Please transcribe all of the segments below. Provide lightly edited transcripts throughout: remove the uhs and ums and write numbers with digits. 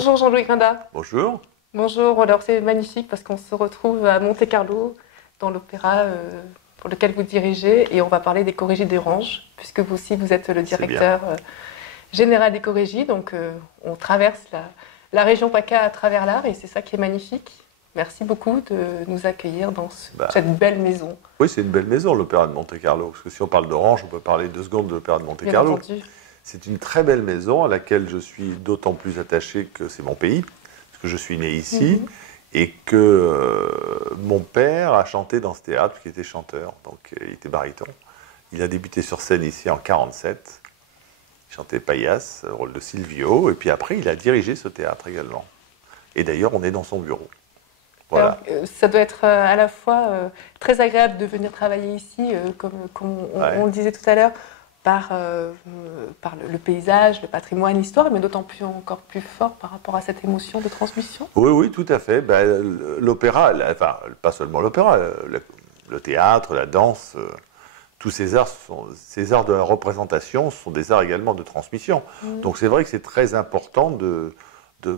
Bonjour Jean-Louis Grinda. Bonjour. Bonjour, alors c'est magnifique parce qu'on se retrouve à Monte-Carlo dans l'opéra pour lequel vous dirigez et on va parler des chorégies d'Orange puisque vous aussi vous êtes le directeur général des chorégies. Donc on traverse la région PACA à travers l'art et c'est ça qui est magnifique. Merci beaucoup de nous accueillir dans cette belle maison. Oui, c'est une belle maison l'opéra de Monte-Carlo parce que si on parle d'Orange, on peut parler 2 secondes de l'opéra de Monte-Carlo. Bien entendu. C'est une très belle maison à laquelle je suis d'autant plus attaché que c'est mon pays, parce que je suis né ici, et que mon père a chanté dans ce théâtre, qui était chanteur, donc il était baryton. Il a débuté sur scène ici en 1947, il chantait Paillasse, rôle de Silvio, et puis après il a dirigé ce théâtre également. Et d'ailleurs on est dans son bureau. Voilà. Alors, ça doit être à la fois très agréable de venir travailler ici, comme on le disait tout à l'heure, par le paysage, le patrimoine, l'histoire, mais d'autant plus encore plus fort par rapport à cette émotion de transmission. Oui, oui, tout à fait. L'opéra, enfin, pas seulement l'opéra, le théâtre, la danse, tous ces arts de la représentation sont des arts également de transmission. Donc c'est vrai que c'est très important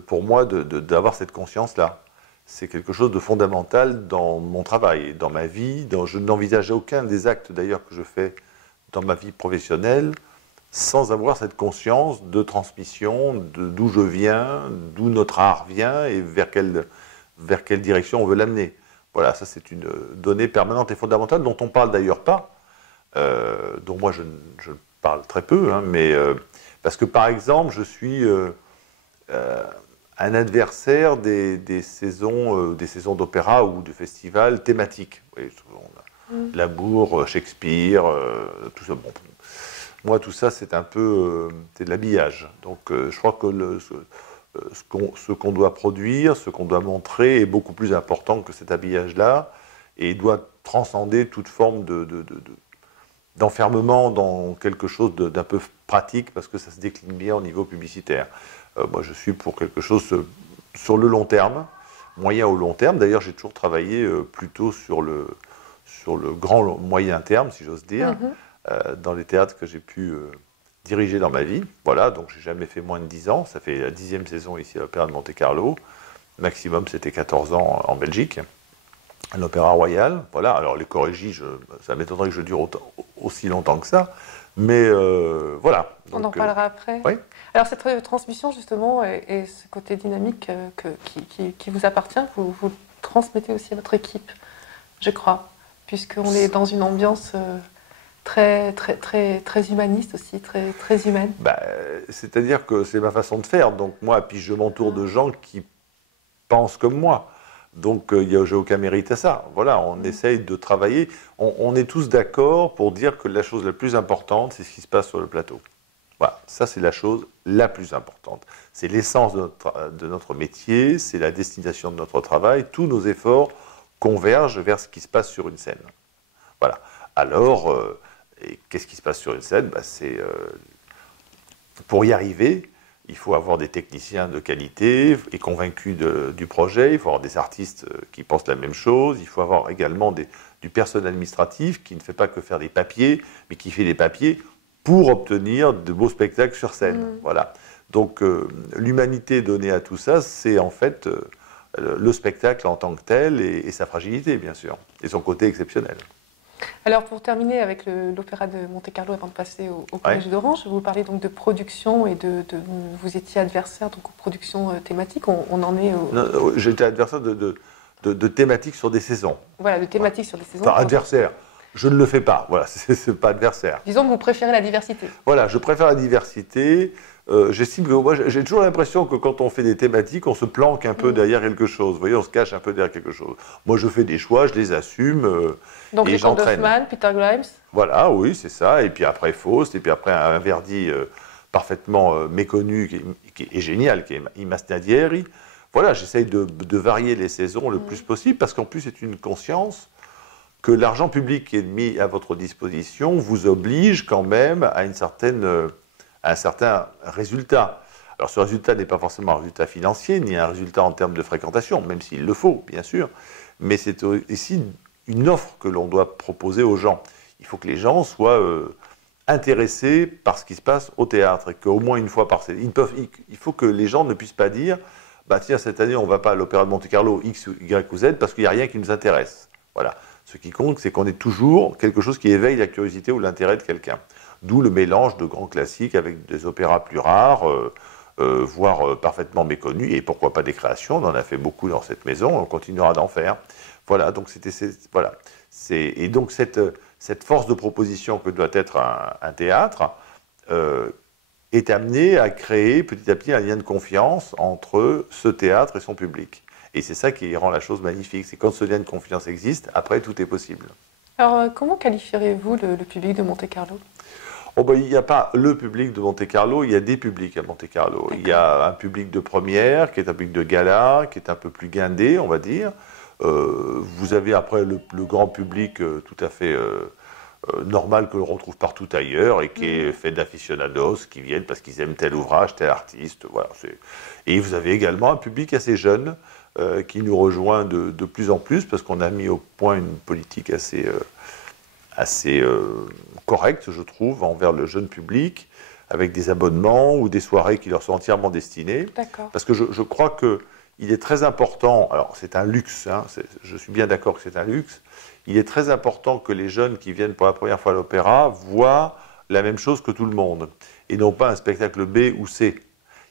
pour moi d'avoir cette conscience-là. C'est quelque chose de fondamental dans mon travail, dans ma vie. Je n'envisage aucun des actes d'ailleurs que je fais dans ma vie professionnelle sans avoir cette conscience de transmission, d'où je viens, d'où notre art vient et vers quelle direction on veut l'amener. Voilà, ça c'est une donnée permanente et fondamentale dont on ne parle d'ailleurs pas, dont moi je parle très peu, hein, mais parce que par exemple je suis un adversaire des saisons d'opéra ou de festivals thématiques. Vous voyez, L'amour, Shakespeare, tout ça. Bon, moi, tout ça, c'est un peu c'est de l'habillage. Donc, je crois que ce qu'on doit produire, ce qu'on doit montrer est beaucoup plus important que cet habillage-là et doit transcender toute forme d'enfermement dans quelque chose d'un peu pratique parce que ça se décline bien au niveau publicitaire. Moi, je suis pour quelque chose sur le long terme, moyen au long terme. D'ailleurs, j'ai toujours travaillé plutôt sur le grand moyen terme, si j'ose dire, dans les théâtres que j'ai pu diriger dans ma vie. Voilà, donc j'ai jamais fait moins de 10 ans. Ça fait la 10e saison ici à l'Opéra de Monte-Carlo. Maximum, c'était 14 ans en Belgique, à l'Opéra Royal. Voilà, alors les chorégies, ça m'étonnerait que je dure aussi longtemps que ça. Mais voilà. Donc, on en parlera après. Oui. Alors cette transmission, justement, et ce côté dynamique qui vous appartient, vous le transmettez aussi à votre équipe, je crois, puisqu'on est dans une ambiance très humaniste aussi, très humaine. C'est-à-dire que c'est ma façon de faire. Donc moi, puis je m'entoure de gens qui pensent comme moi. Donc j'ai aucun mérite à ça. Voilà, on essaye de travailler. On est tous d'accord pour dire que la chose la plus importante, c'est ce qui se passe sur le plateau. Voilà, ça c'est la chose la plus importante. C'est l'essence de notre métier, c'est la destination de notre travail. Tous nos efforts convergent vers ce qui se passe sur une scène. Voilà. Alors, qu'est-ce qui se passe sur une scène ? Pour y arriver, il faut avoir des techniciens de qualité et convaincus du projet, il faut avoir des artistes qui pensent la même chose, il faut avoir également du personnel administratif qui ne fait pas que faire des papiers, mais qui fait des papiers pour obtenir de beaux spectacles sur scène. Voilà. Donc l'humanité donnée à tout ça, c'est en fait le spectacle en tant que tel et sa fragilité, bien sûr, et son côté exceptionnel. Alors pour terminer avec l'opéra de Monte-Carlo, avant de passer au Collège d'Orange, vous parlez donc de production et vous étiez adversaire donc aux productions thématiques. On en est J'étais adversaire de thématiques sur des saisons. Voilà, de thématiques sur des saisons. Enfin, adversaire. Je ne le fais pas, voilà, c'est pas adversaire. Disons que vous préférez la diversité. Voilà, je préfère la diversité. J'estime que moi, j'ai toujours l'impression que quand on fait des thématiques, on se planque un peu derrière quelque chose. Vous voyez, on se cache un peu derrière quelque chose. Moi, je fais des choix, je les assume donc, et j'entraîne. Donc, Hoffmann, Peter Grimes. Voilà, oui, c'est ça. Et puis après Faust, et puis après un Verdi parfaitement méconnu qui est génial, qui est I Masnadieri. Voilà, j'essaye de varier les saisons le plus possible parce qu'en plus, c'est une conscience que l'argent public qui est mis à votre disposition vous oblige quand même à un certain résultat. Alors ce résultat n'est pas forcément un résultat financier, ni un résultat en termes de fréquentation, même s'il le faut, bien sûr, mais c'est aussi une offre que l'on doit proposer aux gens. Il faut que les gens soient intéressés par ce qui se passe au théâtre, et qu'au moins une fois par saison, il faut que les gens ne puissent pas dire bah tiens, cette année on ne va pas à l'Opéra de Monte-Carlo X, Y ou Z parce qu'il n'y a rien qui nous intéresse. Voilà. Ce qui compte, c'est qu'on ait toujours quelque chose qui éveille la curiosité ou l'intérêt de quelqu'un. D'où le mélange de grands classiques avec des opéras plus rares, voire parfaitement méconnus, et pourquoi pas des créations. On en a fait beaucoup dans cette maison, on continuera d'en faire. Voilà, donc voilà. Et donc cette force de proposition que doit être un théâtre est amenée à créer petit à petit un lien de confiance entre ce théâtre et son public. Et c'est ça qui rend la chose magnifique. C'est quand ce lien de confiance existe, après tout est possible. Alors comment qualifierez-vous le public de Monte-Carlo ? Oh ben, il n'y a pas le public de Monte-Carlo, il y a des publics à Monte-Carlo. Il y a un public de première, qui est un public de gala, qui est un peu plus guindé, on va dire. Vous avez après le grand public tout à fait normal que l'on retrouve partout ailleurs et qui est fait d'aficionados qui viennent parce qu'ils aiment tel ouvrage, tel artiste. Voilà, et vous avez également un public assez jeune qui nous rejoint de plus en plus parce qu'on a mis au point une politique assez correcte, je trouve, envers le jeune public, avec des abonnements ou des soirées qui leur sont entièrement destinées. Parce que je crois qu'il est très important, alors c'est un luxe, hein, je suis bien d'accord que c'est un luxe, il est très important que les jeunes qui viennent pour la première fois à l'opéra voient la même chose que tout le monde, et non pas un spectacle B ou C.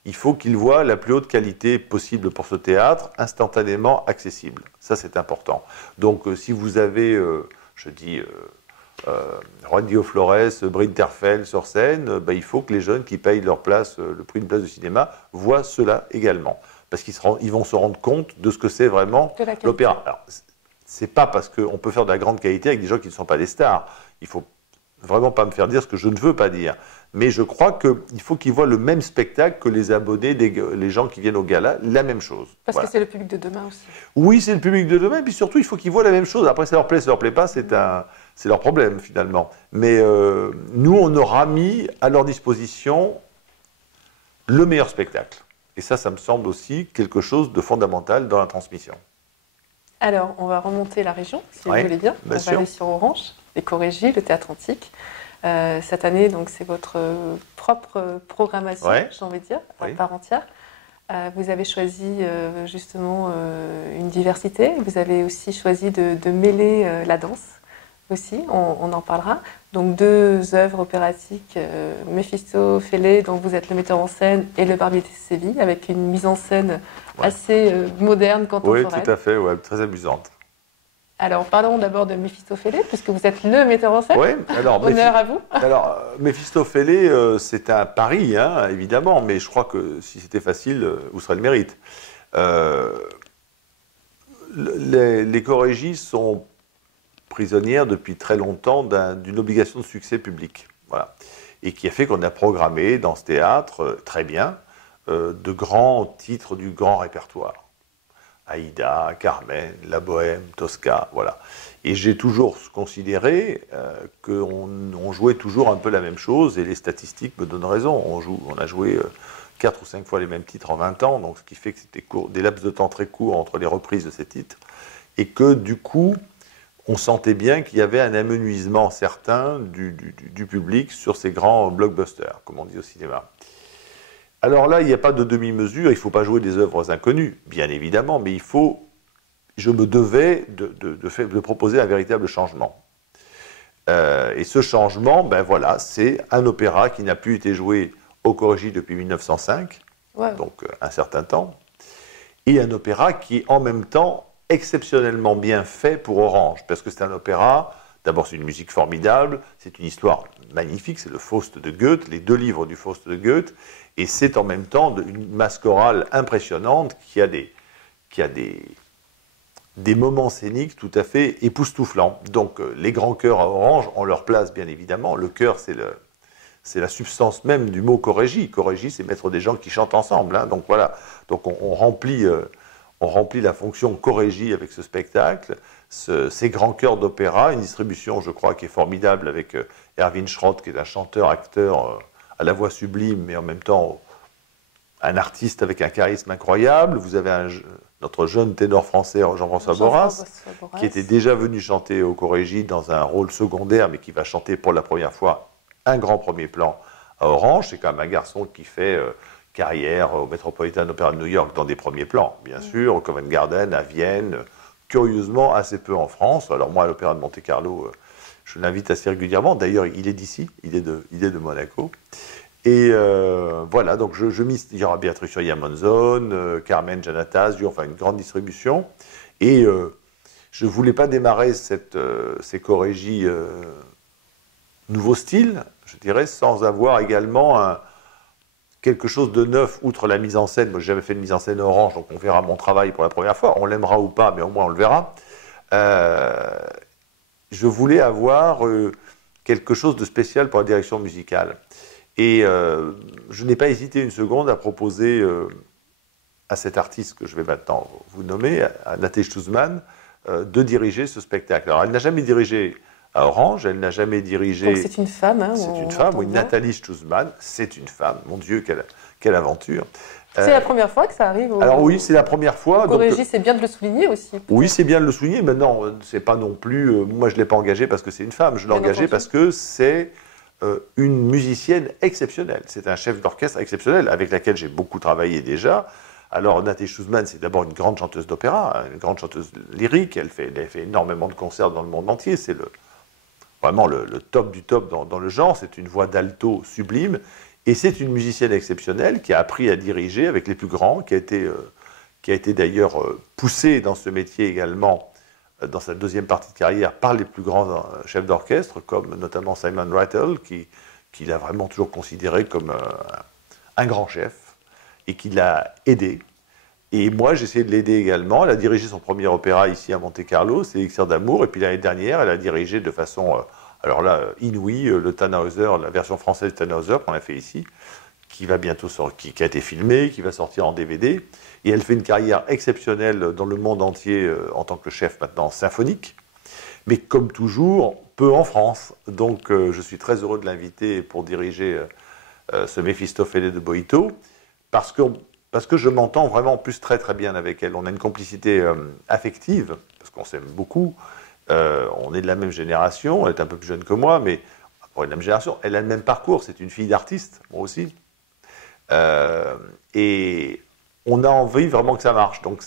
Il faut qu'ils voient la plus haute qualité possible pour ce théâtre, instantanément accessible. Ça, c'est important. Donc, si vous avez, Juan Diego Flores, Brinterfell sur scène, il faut que les jeunes qui payent leur place, le prix d'une place de cinéma, voient cela également. Parce qu'ils vont se rendre compte de ce que c'est vraiment l'opéra. Alors, c'est pas parce qu'on peut faire de la grande qualité avec des gens qui ne sont pas des stars. Il faut vraiment pas me faire dire ce que je ne veux pas dire. Mais je crois qu'il faut qu'ils voient le même spectacle que les abonnés, les gens qui viennent au gala, la même chose. Parce que c'est le public de demain aussi. Oui, c'est le public de demain, et puis surtout, il faut qu'ils voient la même chose. Après, ça leur plaît pas, c'est leur problème, finalement. Mais nous, on aura mis à leur disposition le meilleur spectacle. Et ça me semble aussi quelque chose de fondamental dans la transmission. Alors, on va remonter la région, si vous voulez bien. On va aller sur Orange, les Corégies, le théâtre antique. Cette année, donc, c'est votre propre programmation, j'ai envie de dire, à part entière. Vous avez choisi justement une diversité. Vous avez aussi choisi de mêler la danse aussi, on en parlera. Donc 2 œuvres opératiques, Méphistophélès, dont vous êtes le metteur en scène, et Le Barbier de Séville, avec une mise en scène assez moderne, contemporaine. Oui, tout à fait, très amusante. Alors, parlons d'abord de Méphistophélès, puisque vous êtes le metteur en scène. Oui, alors, honneur à vous. Alors, Méphistophélès, c'est un pari, hein, évidemment, mais je crois que si c'était facile, où serait le mérite les Corégies sont prisonnières depuis très longtemps d'une obligation de succès public. Voilà. Et qui a fait qu'on a programmé dans ce théâtre, très bien, de grands titres du grand répertoire. Aïda, Carmen, La Bohème, Tosca, voilà. Et j'ai toujours considéré qu'on jouait toujours un peu la même chose, et les statistiques me donnent raison. On a joué 4 ou 5 fois les mêmes titres en 20 ans, donc ce qui fait que c'était des laps de temps très courts entre les reprises de ces titres, et que du coup, on sentait bien qu'il y avait un amenuisement certain du public sur ces grands blockbusters, comme on dit au cinéma. Alors là, il n'y a pas de demi-mesure, il ne faut pas jouer des œuvres inconnues, bien évidemment, mais je me devais de proposer un véritable changement. Et ce changement, ben voilà, c'est un opéra qui n'a plus été joué au Corégies depuis 1905, donc un certain temps, et un opéra qui est en même temps exceptionnellement bien fait pour Orange, parce que c'est un opéra, d'abord c'est une musique formidable, c'est une histoire magnifique, c'est le Faust de Goethe, les 2 livres du Faust de Goethe, et c'est en même temps une masse chorale impressionnante qui a des moments scéniques tout à fait époustouflants. Donc les grands chœurs à Orange ont leur place, bien évidemment. Le chœur, c'est la substance même du mot chorégie. Chorégie, c'est mettre des gens qui chantent ensemble. Hein. Donc voilà, donc on remplit la fonction chorégie avec ce spectacle. Ces grands chœurs d'opéra, une distribution, je crois, qui est formidable avec Erwin Schrott, qui est un chanteur-acteur à la voix sublime, mais en même temps un artiste avec un charisme incroyable. Vous avez notre jeune ténor français, Jean-François Borras, qui était déjà venu chanter au Corégies dans un rôle secondaire, mais qui va chanter pour la première fois un grand premier plan à Orange. C'est quand même un garçon qui fait carrière au Metropolitan Opera de New York dans des premiers plans, bien sûr, au Covent Garden, à Vienne, curieusement assez peu en France. Alors moi, à l'Opéra de Monte-Carlo, je l'invite assez régulièrement. D'ailleurs, il est d'ici, il est de Monaco. Et voilà, donc il y aura Béatrice Soria-Monzon, Carmen Giannattasio, enfin une grande distribution. Et je ne voulais pas démarrer ces chorégies nouveau style, je dirais, sans avoir également quelque chose de neuf, outre la mise en scène. Moi, j'ai jamais fait de mise en scène Orange, donc on verra mon travail pour la première fois. On l'aimera ou pas, mais au moins on le verra. Je voulais avoir quelque chose de spécial pour la direction musicale. Et je n'ai pas hésité une seconde à proposer à cet artiste que je vais maintenant vous nommer, à Nathalie Schussmann, de diriger ce spectacle. Alors, elle n'a jamais dirigé à Orange, elle n'a jamais dirigé... Donc c'est une femme, hein, c'est une femme, oui, Nathalie Schussmann, c'est une femme. Mon Dieu, quelle aventure. C'est la première fois que ça arrive Alors oui, c'est la première fois. Corrigi, c'est bien de le souligner aussi. Oui, c'est bien de le souligner. Maintenant, c'est pas non plus... moi, je ne l'ai pas engagée parce que c'est une femme. Je l'ai engagée parce que c'est une musicienne exceptionnelle. C'est un chef d'orchestre exceptionnel avec laquelle j'ai beaucoup travaillé déjà. Alors, Nathalie Schussmann, c'est d'abord une grande chanteuse d'opéra, une grande chanteuse lyrique. Elle a fait énormément de concerts dans le monde entier. C'est vraiment le top du top dans le genre. C'est une voix d'alto sublime. Et c'est une musicienne exceptionnelle qui a appris à diriger avec les plus grands, qui a été d'ailleurs poussée dans ce métier également, dans sa deuxième partie de carrière, par les plus grands chefs d'orchestre, comme notamment Simon Rattle, qui l'a vraiment toujours considéré comme un grand chef, et qui l'a aidé. Et moi, j'ai essayé de l'aider également. Elle a dirigé son premier opéra ici à Monte-Carlo, c'est Elixir d'amour. Et puis l'année dernière, elle a dirigé de façon, alors là, inouïe, le Tannhäuser, la version française de Tannhäuser qu'on a fait ici, qui va bientôt qui a été filmé, qui va sortir en DVD. Et elle fait une carrière exceptionnelle dans le monde entier en tant que chef maintenant symphonique. Mais comme toujours, peu en France. Donc je suis très heureux de l'inviter pour diriger ce Méphistophélès de Boito. Parce que je m'entends vraiment en plus très très bien avec elle. On a une complicité affective, parce qu'on s'aime beaucoup. On est de la même génération, elle est un peu plus jeune que moi, mais pour la même génération, elle a le même parcours, c'est une fille d'artiste, moi aussi. Et on a envie vraiment que ça marche. Donc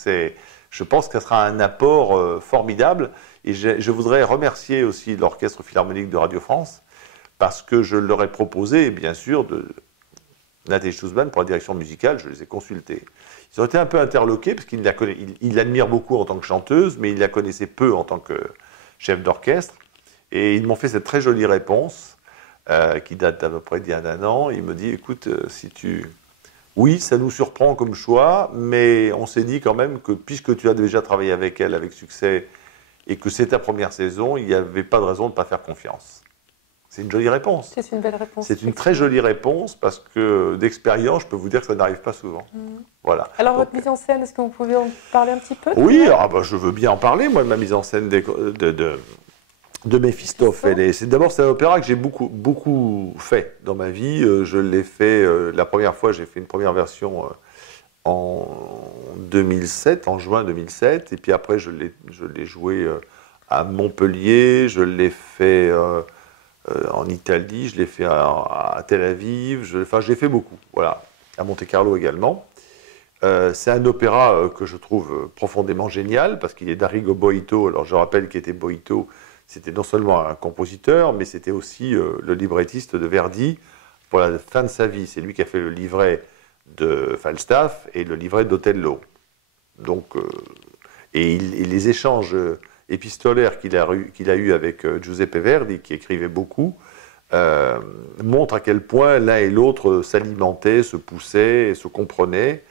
je pense que ça sera un apport formidable. Et je voudrais remercier aussi l'Orchestre Philharmonique de Radio France, parce que je leur ai proposé, bien sûr, Nathalie Schussmann pour la direction musicale, je les ai consultés. Ils ont été un peu interloqués parce qu'ils l'admirent beaucoup en tant que chanteuse, mais ils la connaissaient peu en tant que chef d'orchestre. Et ils m'ont fait cette très jolie réponse qui date d'à peu près d'il y a un an. Il me dit, écoute, oui, ça nous surprend comme choix, mais on s'est dit quand même que puisque tu as déjà travaillé avec elle avec succès et que c'est ta première saison, il n'y avait pas de raison de ne pas faire confiance. C'est une jolie réponse. C'est une belle réponse. C'est une très jolie réponse parce que d'expérience, je peux vous dire que ça n'arrive pas souvent. Voilà. Alors, votre mise en scène, est-ce que vous pouvez en parler un petit peu? Oui, je veux bien en parler, moi, de ma mise en scène de Méphistophélès. D'abord, c'est un opéra que j'ai beaucoup fait dans ma vie. Je l'ai fait, la première fois, j'ai fait une première version en 2007, en juin 2007. Et puis après, je l'ai joué à Montpellier, je l'ai fait... en Italie, je l'ai fait à Tel Aviv, j'ai fait beaucoup, voilà, à Monte-Carlo également. C'est un opéra que je trouve profondément génial, parce qu'il est d'Arrigo Boito. Alors je rappelle qu'était Boito, c'était non seulement un compositeur, mais c'était aussi le librettiste de Verdi pour la fin de sa vie. C'est lui qui a fait le livret de Falstaff et le livret d'Othello. Donc, et les échanges... épistolaire qu'il a eu avec Giuseppe Verdi, qui écrivait beaucoup, montre à quel point l'un et l'autre s'alimentaient, se poussaient, se comprenaient.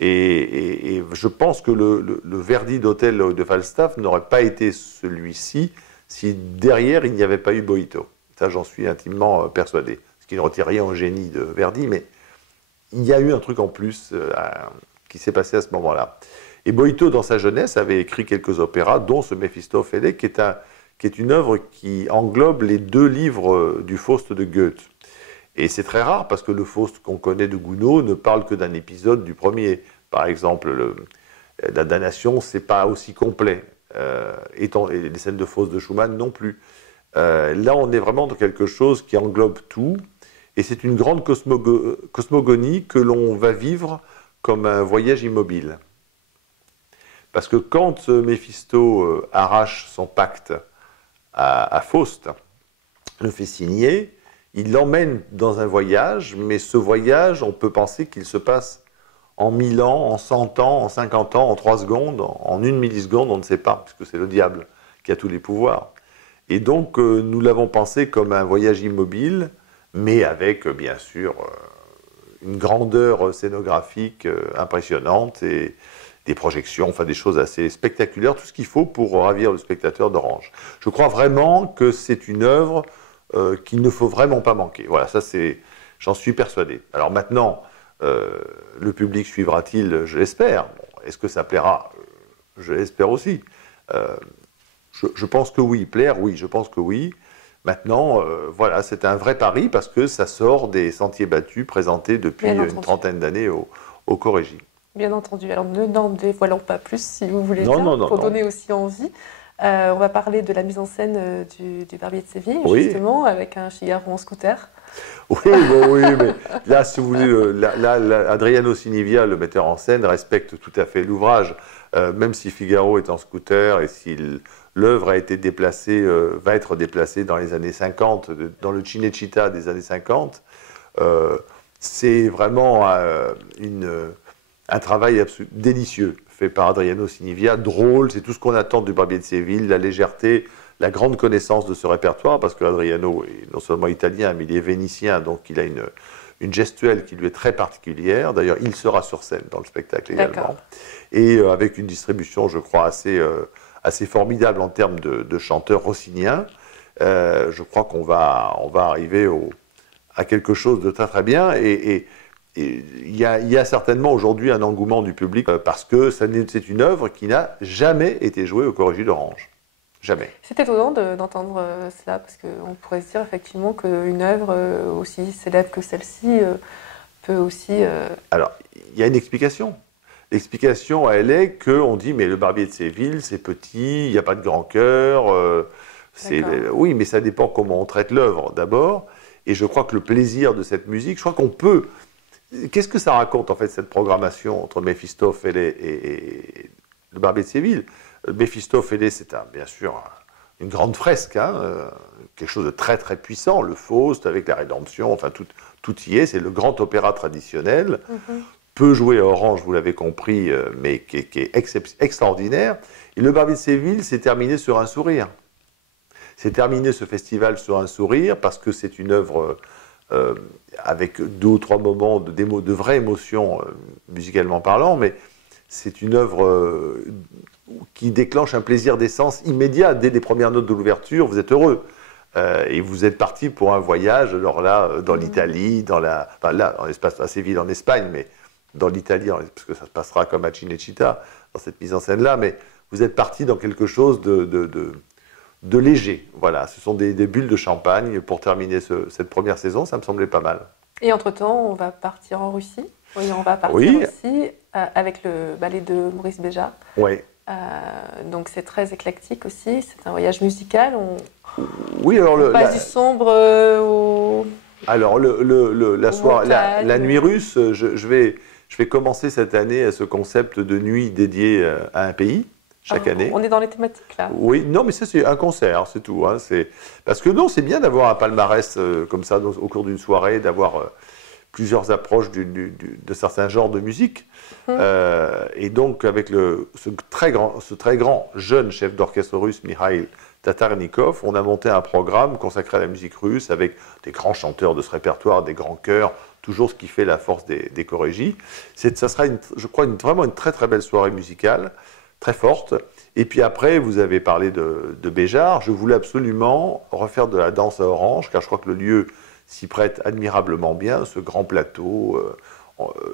Et je pense que le Verdi d'Othello de Falstaff n'aurait pas été celui-ci si derrière il n'y avait pas eu Boito. Ça, j'en suis intimement persuadé. Ce qui ne retire rien au génie de Verdi, mais il y a eu un truc en plus qui s'est passé à ce moment-là. Et Boito, dans sa jeunesse, avait écrit quelques opéras, dont ce Méphistophélès, qui est une œuvre qui englobe les deux livres du Faust de Goethe. Et c'est très rare, parce que le Faust qu'on connaît de Gounod ne parle que d'un épisode du premier. Par exemple, la damnation, c'est pas aussi complet. Et les scènes de Faust de Schumann non plus. Là, on est vraiment dans quelque chose qui englobe tout, et c'est une grande cosmogonie que l'on va vivre comme un voyage immobile. Parce que quand Méphisto arrache son pacte à Faust, le fait signer, il l'emmène dans un voyage, mais ce voyage, on peut penser qu'il se passe en 1000 ans, en 100 ans, en 50 ans, en 3 secondes, en 1 milliseconde, on ne sait pas, puisque c'est le diable qui a tous les pouvoirs. Et donc, nous l'avons pensé comme un voyage immobile, mais avec, bien sûr, une grandeur scénographique impressionnante et des projections, enfin des choses assez spectaculaires, tout ce qu'il faut pour ravir le spectateur d'Orange. Je crois vraiment que c'est une œuvre qu'il ne faut vraiment pas manquer. Voilà, ça c'est, j'en suis persuadé. Alors maintenant, le public suivra-t-il? Je l'espère. Bon, est-ce que ça plaira? Je l'espère aussi. Je pense que oui. Plaire, oui, je pense que oui. Maintenant, voilà, c'est un vrai pari parce que ça sort des sentiers battus présentés depuis une trentaine d'années au Corégie. Bien entendu. Alors ne n'en dévoilons pas plus, si vous voulez bien, pour donner aussi envie. On va parler de la mise en scène du Barbier de Séville, justement, avec un Figaro en scooter. Oui, bon, oui, mais là, si vous voulez, Adriano Sinivia, le metteur en scène, respecte tout à fait l'ouvrage, même si Figaro est en scooter et si l'œuvre a été déplacée, va être déplacée dans les années 50, dans le Cinecittà des années 50. C'est vraiment un travail délicieux fait par Adriano Sinivia, drôle, c'est tout ce qu'on attend du Barbier de Séville, la légèreté, la grande connaissance de ce répertoire, parce que Adriano est non seulement italien, mais il est vénitien, donc il a une gestuelle qui lui est très particulière. D'ailleurs, il sera sur scène dans le spectacle également. Et avec une distribution, je crois, assez formidable en termes de chanteurs rossiniens. Je crois qu'on va arriver à quelque chose de très très bien. Et il y a certainement aujourd'hui un engouement du public parce que c'est une œuvre qui n'a jamais été jouée au Corégie d'Orange. Jamais. C'est étonnant d'entendre cela, parce qu'on pourrait se dire effectivement qu'une œuvre aussi célèbre que celle-ci peut aussi... Alors, il y a une explication. L'explication, elle est qu'on dit, mais le Barbier de Séville, c'est petit, il n'y a pas de grand cœur. Oui, mais ça dépend comment on traite l'œuvre, d'abord. Et je crois que le plaisir de cette musique, je crois qu'on peut... Qu'est-ce que ça raconte, en fait, cette programmation entre Méphistophélès et le Barbier de Séville? Méphistophélès, c'est bien sûr une grande fresque, quelque chose de très très puissant, le Faust avec la Rédemption, enfin tout y est, c'est le grand opéra traditionnel, peu joué à Orange, vous l'avez compris, mais qui est extraordinaire. Et le Barbier de Séville s'est terminé sur un sourire. C'est terminé ce festival sur un sourire parce que c'est une œuvre avec 2 ou 3 moments de vraie émotion musicalement parlant, mais c'est une œuvre qui déclenche un plaisir d'essence immédiat. Dès les premières notes de l'ouverture, vous êtes heureux. Et vous êtes parti pour un voyage, alors là, dans l'Italie, là, dans l'espace assez vide en Espagne, mais dans l'Italie, parce que ça se passera comme à Cinecittà, dans cette mise en scène-là, mais vous êtes parti dans quelque chose de léger. Voilà, ce sont des bulles de champagne pour terminer cette première saison, ça me semblait pas mal. Et entre-temps, on va partir en Russie. Oui, on va partir en Russie avec le ballet de Maurice Béjart. Oui. Donc c'est très éclectique aussi, c'est un voyage musical. Oui, alors on passe du sombre au... Alors la nuit russe, je vais commencer cette année ce concept de nuit dédié à un pays. Chaque année. On est dans les thématiques là. Oui, non, mais ça c'est un concert, c'est tout. Parce que non, c'est bien d'avoir un palmarès comme ça au cours d'une soirée, d'avoir plusieurs approches de certains genres de musique. Et donc avec ce très grand jeune chef d'orchestre russe, Mikhail Tatarnikov, on a monté un programme consacré à la musique russe avec des grands chanteurs de ce répertoire, des grands chœurs, toujours ce qui fait la force des chorégies. Ça sera, je crois, vraiment une très très belle soirée musicale, très forte. Et puis après, vous avez parlé de Béjart. Je voulais absolument refaire de la danse à Orange, car je crois que le lieu s'y prête admirablement bien, ce grand plateau.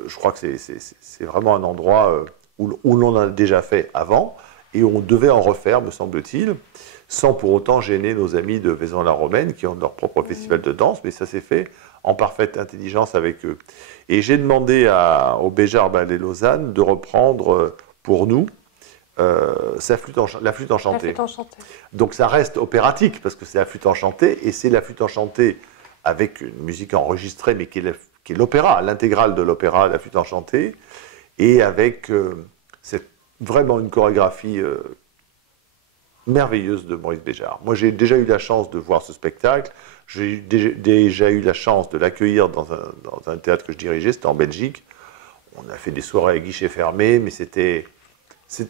Je crois que c'est vraiment un endroit où l'on a déjà fait avant, et on devait en refaire, me semble-t-il, sans pour autant gêner nos amis de Vaison-la-Romaine, qui ont leur propre festival de danse, mais ça s'est fait en parfaite intelligence avec eux. Et j'ai demandé au Béjart Ballet Lausanne de reprendre pour nous c'est la flûte enchantée. La flûte enchantée. Donc ça reste opératique, parce que c'est la flûte enchantée, et c'est la flûte enchantée avec une musique enregistrée, mais qui est l'opéra, l'intégrale de l'opéra, la flûte enchantée, et avec vraiment une chorégraphie merveilleuse de Maurice Béjart. Moi, j'ai déjà eu la chance de voir ce spectacle, j'ai déjà eu la chance de l'accueillir dans un théâtre que je dirigeais, c'était en Belgique. On a fait des soirées à guichets fermés, mais c'était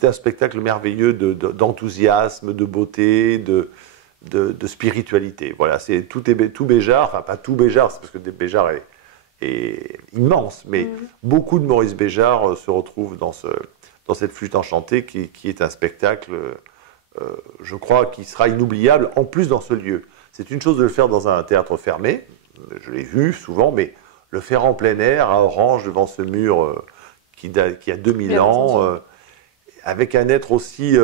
un spectacle merveilleux d'enthousiasme, de beauté, de spiritualité. Voilà, tout Béjart, enfin pas tout Béjart, c'est parce que Béjart est immense, mais beaucoup de Maurice Béjart se retrouvent dans cette flûte enchantée qui est un spectacle, je crois, qui sera inoubliable, en plus dans ce lieu. C'est une chose de le faire dans un théâtre fermé, je l'ai vu souvent, mais le faire en plein air, à Orange, devant ce mur qui a 2000 ans, avec un être aussi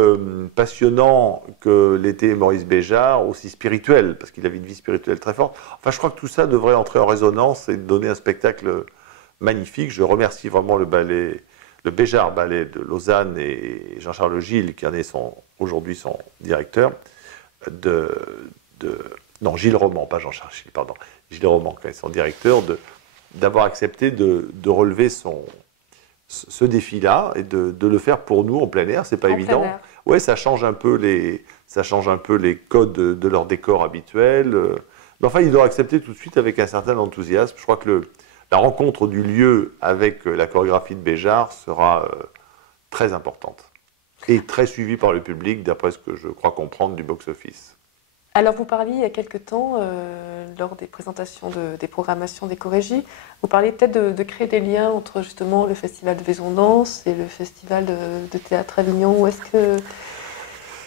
passionnant que l'était Maurice Béjart, aussi spirituel, parce qu'il avait une vie spirituelle très forte. Enfin, je crois que tout ça devrait entrer en résonance et donner un spectacle magnifique. Je remercie vraiment le Béjart Ballet de Lausanne et Jean-Charles Gilles, qui en est aujourd'hui son directeur, non, Gilles Roman, pas Jean-Charles Gilles, pardon, Gilles Roman, qui est son directeur, d'avoir accepté de relever ce défi-là et de le faire pour nous en plein air, c'est pas évident. Ouais, ça change un peu les codes de leur décor habituel. Mais enfin, ils doivent accepter tout de suite avec un certain enthousiasme. Je crois que la rencontre du lieu avec la chorégraphie de Béjart sera très importante et très suivie par le public, d'après ce que je crois comprendre du box-office. Alors, vous parliez il y a quelque temps, lors des présentations des programmations des chorégies, vous parliez peut-être de créer des liens entre justement le festival de Vaison Danse et le festival de théâtre Avignon. Où est-ce que...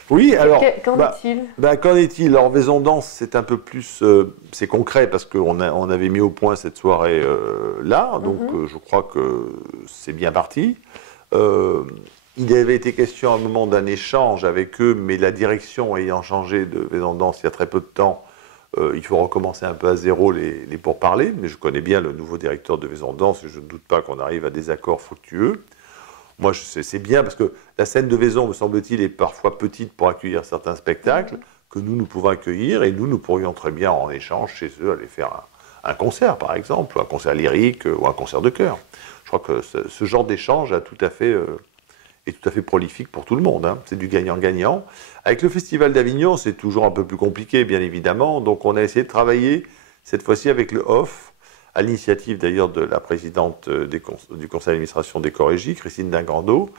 Oui, alors... Qu'en est-il ? Qu'en est-il ? Alors, Vaison Danse, c'est un peu plus... c'est concret, parce qu'on avait mis au point cette soirée-là, donc je crois que c'est bien parti. Il avait été question à un moment d'un échange avec eux, mais la direction ayant changé de Vaison Danse il y a très peu de temps, il faut recommencer un peu à zéro les pourparlers. Mais je connais bien le nouveau directeur de Vaison Danse et je ne doute pas qu'on arrive à des accords fructueux. Moi, c'est bien parce que la scène de Vaison, me semble-t-il, est parfois petite pour accueillir certains spectacles que nous pouvons accueillir et nous pourrions très bien, en échange, chez eux, aller faire un concert, par exemple, ou un concert lyrique ou un concert de chœur. Je crois que ce genre d'échange est tout à fait prolifique pour tout le monde. Hein. C'est du gagnant-gagnant. Avec le Festival d'Avignon, c'est toujours un peu plus compliqué, bien évidemment. Donc, on a essayé de travailler, cette fois-ci, avec le OFF, à l'initiative d'ailleurs de la présidente du conseil d'administration des chorégies, Christine Dingrando.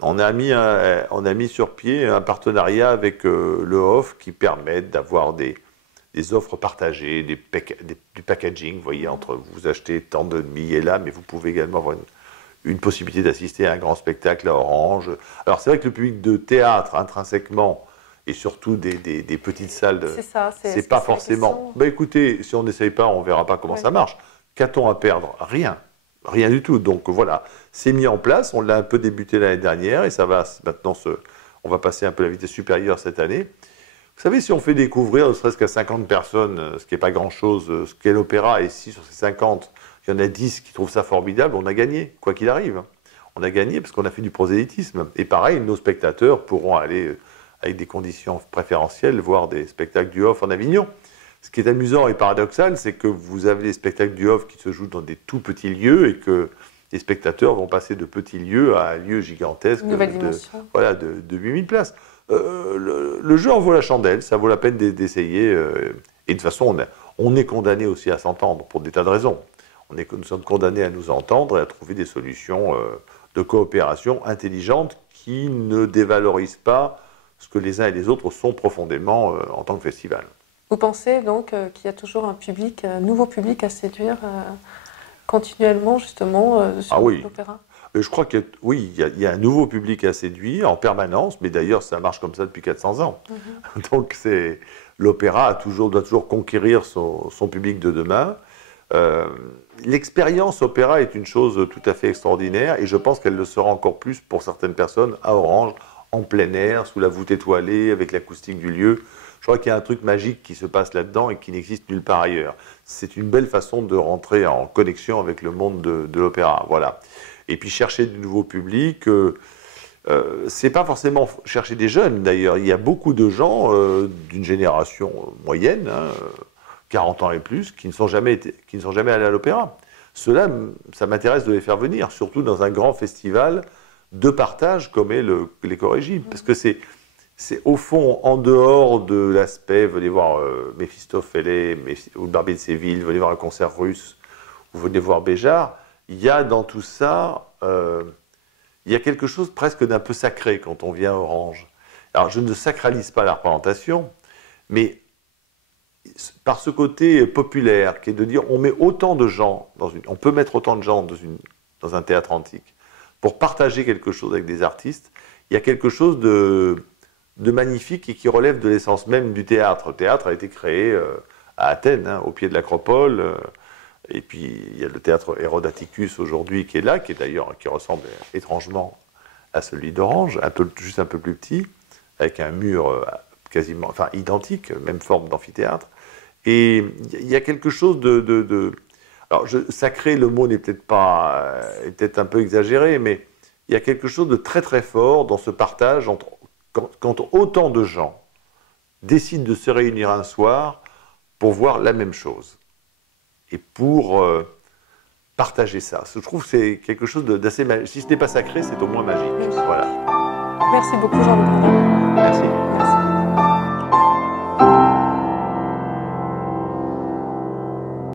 On a mis sur pied un partenariat avec le OFF qui permet d'avoir des offres partagées, du packaging. Vous voyez, entre vous achetez tant de billets là, mais vous pouvez également avoir une possibilité d'assister à un grand spectacle à Orange. Alors c'est vrai que le public de théâtre, intrinsèquement, et surtout des petites salles, c'est pas forcément... Ben écoutez, si on n'essaye pas, on verra pas comment ça marche. Qu'a-t-on à perdre ? Rien du tout. Donc voilà, c'est mis en place, on l'a un peu débuté l'année dernière, et ça va maintenant on va passer un peu à la vitesse supérieure cette année. Vous savez, si on fait découvrir, ne serait-ce qu'à 50 personnes, ce qui n'est pas grand-chose, ce qu'est l'opéra, et si sur ces 50, il y en a 10 qui trouvent ça formidable, on a gagné, quoi qu'il arrive. On a gagné parce qu'on a fait du prosélytisme. Et pareil, nos spectateurs pourront aller, avec des conditions préférentielles, voir des spectacles du OFF en Avignon. Ce qui est amusant et paradoxal, c'est que vous avez des spectacles du OFF qui se jouent dans des tout petits lieux et que les spectateurs vont passer de petits lieux à un lieu gigantesque de 8000 places. Le jeu en vaut la chandelle, ça vaut la peine d'essayer. Et de toute façon, on est condamné aussi à s'entendre pour des tas de raisons. Nous sommes condamnés à nous entendre et à trouver des solutions de coopération intelligentes qui ne dévalorisent pas ce que les uns et les autres sont profondément en tant que festival. Vous pensez donc qu'il y a toujours un nouveau public à séduire continuellement justement sur l'opéra ? Je crois qu'il y a un nouveau public à séduire en permanence, mais d'ailleurs ça marche comme ça depuis 400 ans. Donc l'opéra doit toujours conquérir son public de demain. L'expérience opéra est une chose tout à fait extraordinaire et je pense qu'elle le sera encore plus pour certaines personnes à Orange, en plein air, sous la voûte étoilée, avec l'acoustique du lieu. Je crois qu'il y a un truc magique qui se passe là-dedans et qui n'existe nulle part ailleurs. C'est une belle façon de rentrer en connexion avec le monde de l'opéra. Voilà. Et puis chercher de nouveaux publics. c'est pas forcément chercher des jeunes, d'ailleurs. Il y a beaucoup de gens d'une génération moyenne, hein, 40 ans et plus, qui ne sont jamais allés à l'opéra. Ceux-là, ça m'intéresse de les faire venir, surtout dans un grand festival de partage comme est l'Éco-Régie. Parce que c'est au fond, en dehors de l'aspect, venez voir Méphistophélès ou le Barbier de Séville, venez voir un concert russe, ou venez voir Béjart, il y a dans tout ça, il y a quelque chose presque d'un peu sacré quand on vient à Orange. Alors je ne sacralise pas la représentation, mais par ce côté populaire, qui est de dire on met autant de gens, on peut mettre autant de gens dans un théâtre antique, pour partager quelque chose avec des artistes, il y a quelque chose de magnifique et qui relève de l'essence même du théâtre. Le théâtre a été créé à Athènes, hein, au pied de l'Acropole, et puis il y a le théâtre Hérodaticus aujourd'hui qui est là, qui ressemble étrangement à celui d'Orange, juste un peu plus petit, avec un mur quasiment, enfin identique, même forme d'amphithéâtre. Et il y a quelque chose alors sacré, le mot n'est peut-être un peu exagéré, mais il y a quelque chose de très très fort dans ce partage quand autant de gens décident de se réunir un soir pour voir la même chose et pour partager ça. Je trouve que c'est quelque chose d'assez magique. Si ce n'est pas sacré, c'est au moins magique. Voilà. Merci beaucoup, Jean-Luc. Merci.